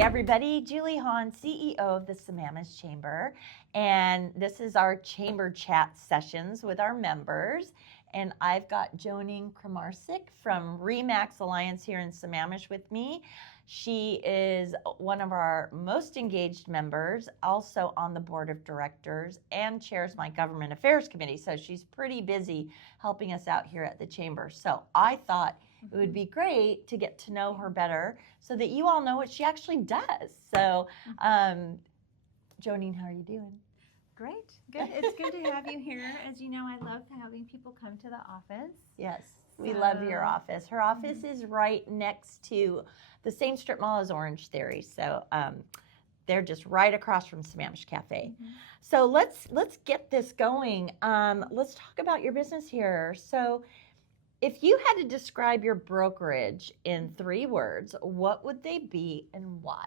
everybody. Julie Honn, CEO of the Sammamish Chamber. And this is our chamber chat sessions with our members. And I've got Joannine Kramarsic from RE/MAX Alliance here in Sammamish with me. She is one of our most engaged members, also on the board of directors, and chairs my government affairs committee. So she's pretty busy helping us out here at the chamber. So I thought it would be great to get to know her better so that you all know what she actually does. So, Joannine, how are you doing? Great. Good. It's good to have you here. As you know, I love having people come to the office. Yes, we love your office. Her office is right next to the same strip mall as Orange Theory. So they're just right across from Sammamish Cafe. So let's get this going. Let's talk about your business here. So if you had to describe your brokerage in 3 words, what would they be and why?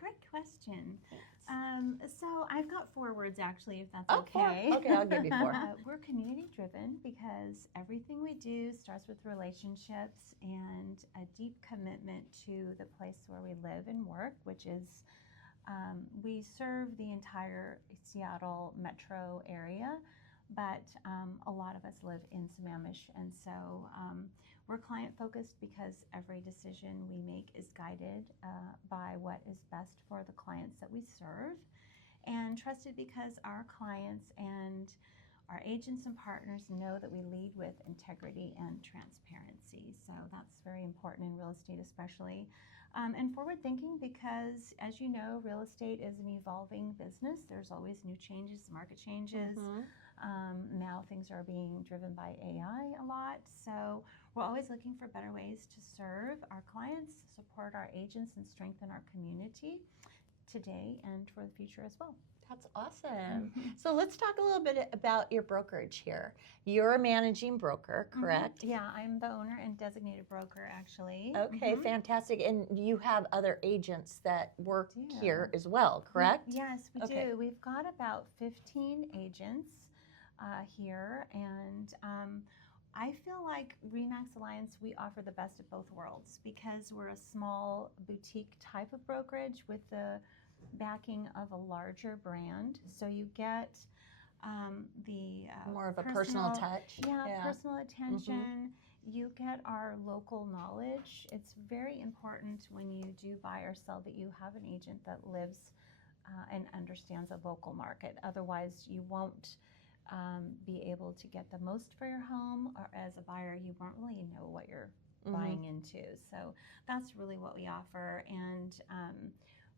Great question. So I've got 4 words actually, if that's okay. 4. Okay, I'll give you 4. We're community driven because everything we do starts with relationships and a deep commitment to the place where we live and work, which is we serve the entire Seattle metro area. But a lot of us live in Sammamish, and so we're client-focused because every decision we make is guided by what is best for the clients that we serve, and trusted because our clients and our agents and partners know that we lead with integrity and transparency. So that's very important in real estate especially. And forward-thinking because, as you know, real estate is an evolving business. There's always new changes, the market changes. Now things are being driven by AI a lot, so we're always looking for better ways to serve our clients, support our agents, and strengthen our community today and for the future as well. That's awesome. So let's talk a little bit about your brokerage here. You're a managing broker, correct? Yeah, I'm the owner and designated broker actually. Okay, fantastic. And you have other agents that work here as well, correct? Yes, we do. We've got about 15 agents here, and I feel like RE/MAX Alliance, we offer the best of both worlds because we're a small boutique type of brokerage with the backing of a larger brand. So you get the more of a personal touch. Yeah, personal attention. You get our local knowledge. It's very important when you do buy or sell that you have an agent that lives and understands a local market. Otherwise, you won't be able to get the most for your home, or as a buyer you won't really know what you're buying into. So that's really what we offer, and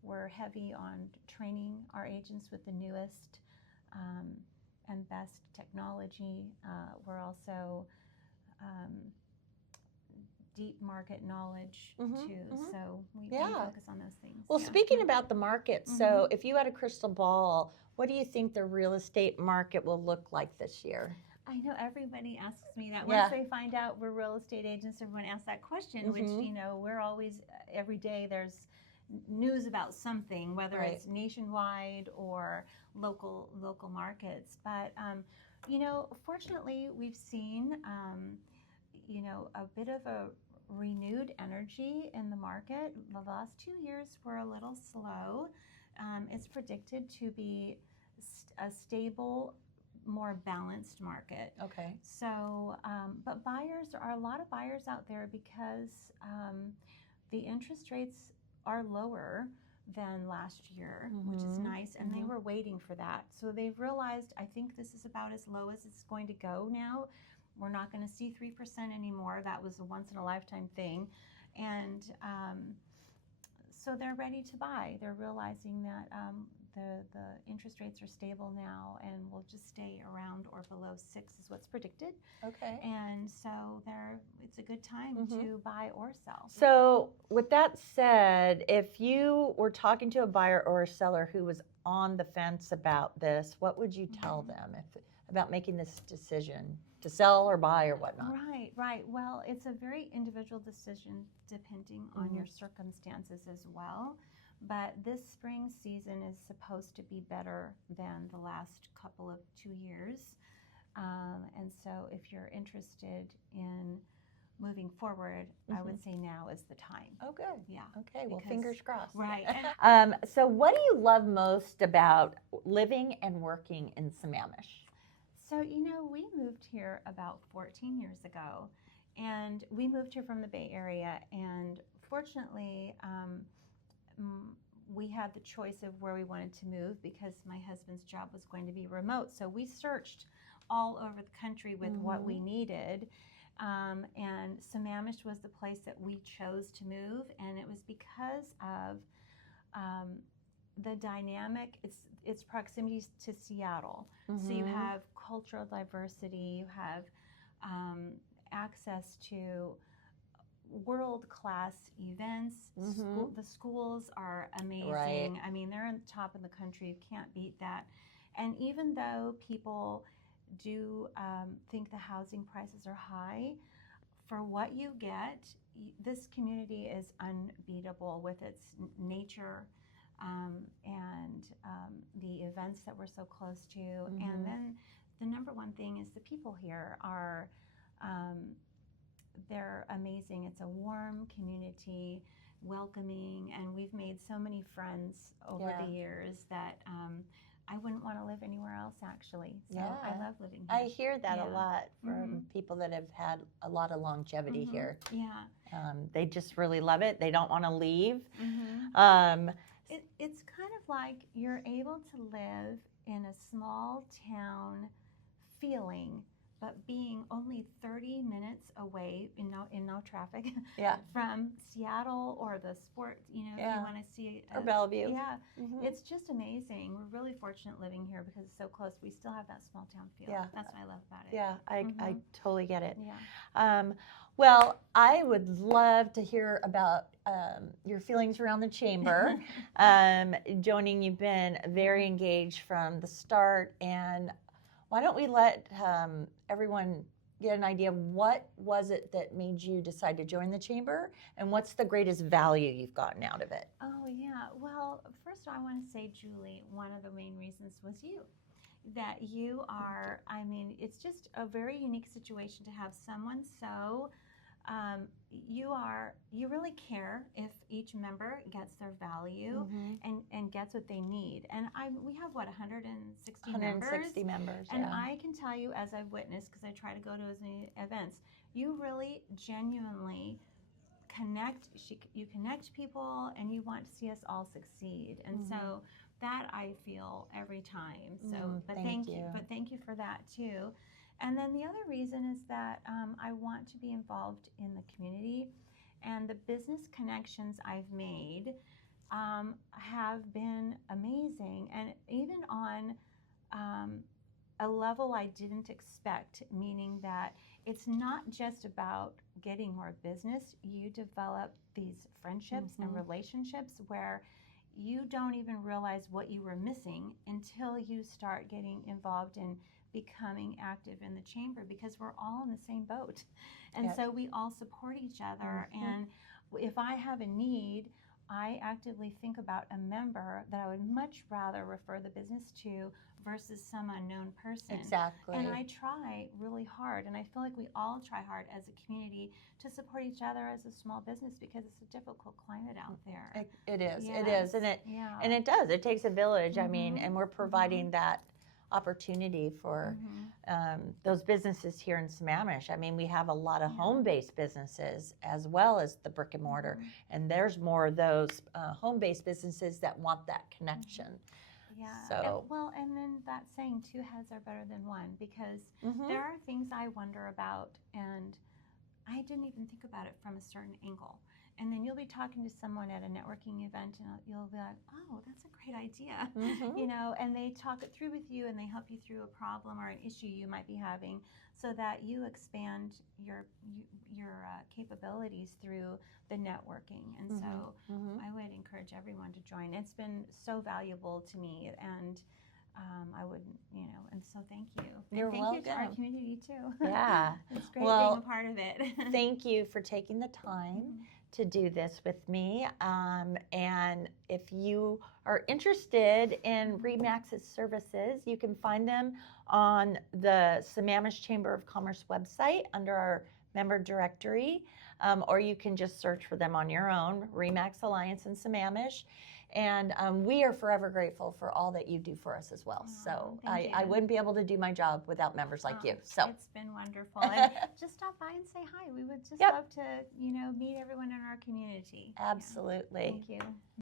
we're heavy on training our agents with the newest and best technology. We're also deep market knowledge too, so we focus on those things. Well, speaking about the market, so if you had a crystal ball, what do you think the real estate market will look like this year? I know everybody asks me that. Once they find out we're real estate agents, everyone asks that question, which, you know, we're always, every day there's news about something, whether it's nationwide or local markets. But, you know, fortunately, we've seen, you know, a bit of a renewed energy in the market. The last 2 years were a little slow. It's predicted to be a stable, more balanced market. Okay. So, but buyers, there are a lot of buyers out there because the interest rates are lower than last year, which is nice, and they were waiting for that. So they've realized, I think this is about as low as it's going to go now. We're not going to see 3% anymore. That was a once-in-a-lifetime thing. And so they're ready to buy. They're realizing that the interest rates are stable now and will just stay around or below 6 is what's predicted. Okay. And so it's a good time to buy or sell. So with that said, if you were talking to a buyer or a seller who was on the fence about this, what would you tell them about making this decision to sell or buy or whatnot? Right. Well, it's a very individual decision depending on your circumstances as well. But this spring season is supposed to be better than the last couple of 2 years. And so if you're interested in moving forward, I would say now is the time. Oh, good. Yeah. Okay, well, Because- fingers crossed. Right. So what do you love most about living and working in Sammamish? So, we moved here about 14 years ago, and we moved here from the Bay Area, and fortunately, we had the choice of where we wanted to move because my husband's job was going to be remote. So we searched all over the country with what we needed. And Sammamish was the place that we chose to move, and it was because of the dynamic. It's proximity to Seattle, so you have cultural diversity, you have access to world-class events. The schools are amazing. Right. I mean, they're on the top of the country. You can't beat that. And even though people do think the housing prices are high, for what you get, this community is unbeatable with its nature and the events that we're so close to. And then the number one thing is the people here are they're amazing. It's a warm community, welcoming, and we've made so many friends over the years that I wouldn't want to live anywhere else, actually. So I love living here. I hear that a lot from people that have had a lot of longevity here. Yeah. They just really love it. They don't want to leave. It's kind of like you're able to live in a small town feeling, but being only 30 minutes away in no traffic from Seattle or the sport, if you want to see or Bellevue. Yeah, it's just amazing. We're really fortunate living here because it's so close. We still have that small town feel. Yeah. That's what I love about it. Yeah, I totally get it. Yeah. Well, I would love to hear about your feelings around the chamber. Joannine, you've been very engaged from the start, and why don't we let everyone get an idea of what was it that made you decide to join the chamber, and what's the greatest value you've gotten out of it? Oh, yeah. Well, first I want to say, Julie, one of the main reasons was you. That you are, I mean, it's just a very unique situation to have someone so, you really care if each member gets their value and gets what they need. And we have, 160 members? 160 members, And I can tell you, as I've witnessed, because I try to go to as many events, you really genuinely you connect people, and you want to see us all succeed. And so that I feel every time. So, but thank you. But thank you for that too. And then the other reason is that I want to be involved in the community, and the business connections I've made have been amazing, and even on a level I didn't expect, meaning that it's not just about getting more business. You develop these friendships and relationships where you don't even realize what you were missing until you start getting involved in becoming active in the chamber, because we're all in the same boat. And so we all support each other. And if I have a need, I actively think about a member that I would much rather refer the business to versus some unknown person. Exactly. And I try really hard, and I feel like we all try hard as a community to support each other as a small business, because it's a difficult climate out there. It is. Yes. It is. And it does. It takes a village. I mean, and we're providing that opportunity for those businesses here in Sammamish. I mean, we have a lot of home-based businesses as well as the brick and mortar, and there's more of those home-based businesses that want that connection. Yeah. So and then that saying, two heads are better than one, because there are things I wonder about, and I didn't even think about it from a certain angle. And then you'll be talking to someone at a networking event, and you'll be like, oh, that's a great idea, and they talk it through with you, and they help you through a problem or an issue you might be having, so that you expand your capabilities through the networking. And so I would encourage everyone to join. It's been so valuable to me, and I wouldn't, and so thank you. You're and welcome. Thank you to our community too. Yeah. It's great Well, being a part of it. Thank you for taking the time to do this with me. And if you are interested in RE/MAX's services, you can find them on the Sammamish Chamber of Commerce website under our member directory, or you can just search for them on your own, RE/MAX Alliance in Sammamish. And we are forever grateful for all that you do for us as well. So thank I you. wouldn't be able to do my job without members like you. So it's been wonderful. And just stop by and say hi. We would just Yep. love to, meet everyone in our community. Yeah. absolutely. Thank you.